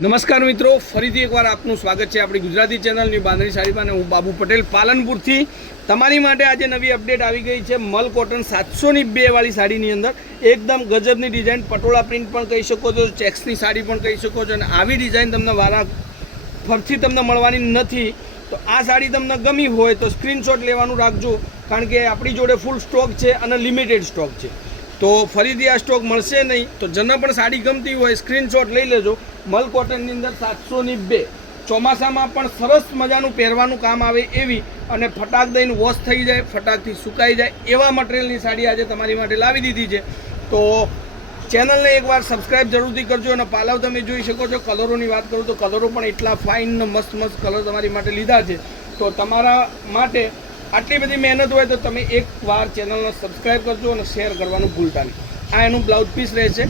નમસ્કાર મિત્રો, ફરીથી એકવાર આપનું સ્વાગત છે આપણી ગુજરાતી ચેનલની બાંધણી સાડીમાં. હું બાબુ પટેલ પાલનપુરથી તમારી માટે આજે નવી અપડેટ આવી ગઈ છે. મલ કોટન 702 વાળી સાડીની અંદર એકદમ ગજબની ડિઝાઇન, પટોળા પ્રિન્ટ પણ કહી શકો છો, ચેક્સની સાડી પણ કહી શકો છો. અને આવી ડિઝાઇન તમને વારા ફરથી તમને મળવાની નથી. તો આ સાડી તમને ગમી હોય તો સ્ક્રીનશોટ લેવાનું રાખજો, કારણ કે આપણી જોડે ફૂલ સ્ટોક છે અને લિમિટેડ સ્ટોક છે. તો ફરીથી આ સ્ટોક મળશે નહીં. તો જેને પણ સાડી ગમતી હોય સ્ક્રીનશોટ લઈ લેજો. મલ કોટનની અંદર 702, ચોમાસામાં પણ સરસ મજાનું પહેરવાનું કામ આવે એવી, અને ફટાક દઈને વોશ થઈ જાય, ફટાકથી સુકાઈ જાય એવા મટીરિયલની સાડી આજે તમારી માટે લાવી દીધી છે. તો ચેનલને એકવાર સબસ્ક્રાઈબ જરૂરથી કરજો. અને પાલવ તમે જોઈ શકો છો. કલરોની વાત કરું તો કલરો પણ એટલા ફાઇન મસ્ત મસ્ત કલર તમારી માટે લીધા છે. તો તમારા માટે આટલી બધી મહેનત હોય તો તમે એકવાર ચેનલને સબસ્ક્રાઈબ કરજો અને શેર કરવાનું ભૂલતા નહીં. આ એનું બ્લાઉઝ પીસ રહેશે.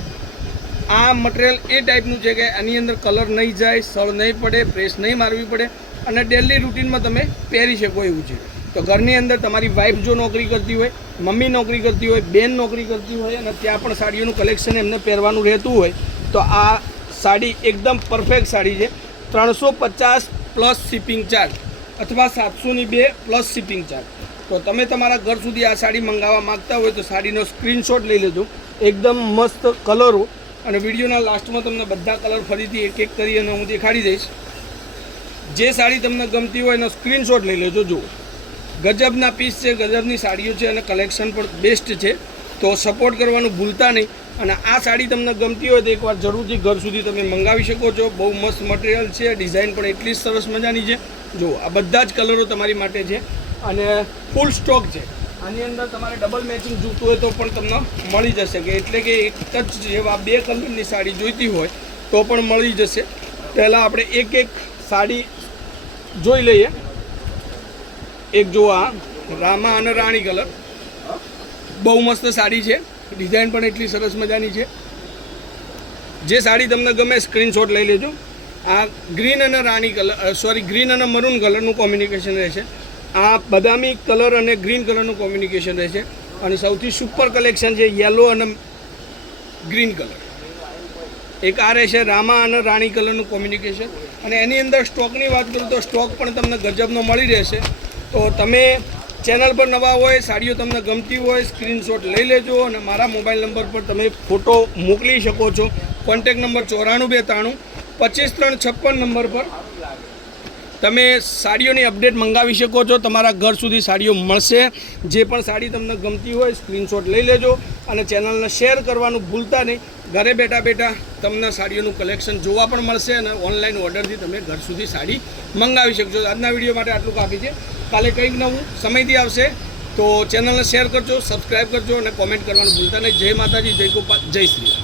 આ મટીરિયલ એ ટાઈપનું છે કે આની અંદર કલર નહીં જાય, સળ નહીં પડે, પ્રેસ નહીં મારવી પડે, અને ડેલી રૂટીનમાં તમે પહેરી શકો એવું છે. તો ઘરની અંદર તમારી વાઈફ જો નોકરી કરતી હોય, મમ્મી નોકરી કરતી હોય, બેન નોકરી કરતી હોય, અને ત્યાં પણ સાડીઓનું કલેક્શન એમને પહેરવાનું રહેતું હોય, તો આ સાડી એકદમ પરફેક્ટ સાડી છે. 350 પ્લસ શિપિંગ ચાર્જ અથવા 702 પ્લસ શિપિંગ ચાર્જ. તો તમે તમારા ઘર સુધી આ સાડી મંગાવવા માગતા હોય તો સાડીનો સ્ક્રીનશોટ લઈ લેજો. એકદમ મસ્ત કલરો, અને વિડીયોના લાસ્ટમાં તમને બધા કલર ફરીથી એક એક કરી અને હું દેખાડી દઈશ. જે સાડી તમને ગમતી હોય એનો સ્ક્રીનશોટ લઈ લેજો. જુઓ, ગજબના પીસ છે, ગજબની સાડીઓ છે, અને કલેક્શન પણ બેસ્ટ છે. તો સપોર્ટ કરવાનું ભૂલતા નહીં. અને આ સાડી તમને ગમતી હોય તો એકવાર જરૂરથી ઘર સુધી તમે મંગાવી શકો છો. બહુ મસ્ત મટીરિયલ છે, ડિઝાઇન પણ એટલી સરસ મજાની છે. જુઓ, આ બધા જ કલરો તમારી માટે છે અને ફૂલ સ્ટોક છે. આની અંદર તમારે ડબલ મેચિંગ જોઈતું હોય તો પણ તમને મળી જશે, કે એટલે કે એક જ જેવા બે કલરની સાડી જોઈતી હોય તો પણ મળી જશે. પહેલાં આપણે એક એક સાડી જોઈ લઈએ. એક જો આ રામા અને રાણી કલર, બહુ મસ્ત સાડી છે. ડિઝાઇન પણ એટલી સરસ મજાની છે. જે સાડી તમને ગમે સ્ક્રીનશોટ લઈ લેજો. આ ગ્રીન અને રાણી કલર, ગ્રીન અને મરૂન કલરનું કોમ્બિનેશન રહેશે. આ બદામી કલર અને ગ્રીન કલરનું કોમ્બિનેશન રહેશે. અને સૌથી સુપર કલેક્શન છે યલો અને ગ્રીન કલર. એક આ રહેશે રામા અને રાણી કલરનું કોમ્બિનેશન. અને એની અંદર સ્ટોકની વાત કરું તો સ્ટોક પણ તમને ગજબનો મળી રહેશે. તો તમે ચેનલ પર નવા હોય, સાડીઓ તમને ગમતી હોય, સ્ક્રીનશોટ લઈ લેજો. અને મારા મોબાઈલ નંબર પર તમે ફોટો મોકલી શકો છો. કોન્ટેક નંબર 94 293 25 356 નંબર પર તમે સાડીઓની અપડેટ મંગાવી શકો છો. તમારા ઘર સુધી સાડીઓ મળશે. જે પણ સાડી તમને ગમતી હોય સ્ક્રીનશોટ લઈ લેજો અને ચેનલને શેર કરવાનું ભૂલતા નહીં. ઘરે બેઠા બેઠા તમને સાડીઓનું કલેક્શન જોવા પણ મળશે, અને ઓનલાઈન ઓર્ડરથી તમે ઘર સુધી સાડી મંગાવી શકશો. આજના વિડીયો માટે આટલું કાફી છે. કાલે કંઈક નવું સમયથી આવશે. તો ચેનલને શેર કરજો, સબસ્ક્રાઈબ કરજો અને કોમેન્ટ કરવાનું ભૂલતા નહીં. જય માતાજી, જય ગોપાલ, જય શ્રી રામ.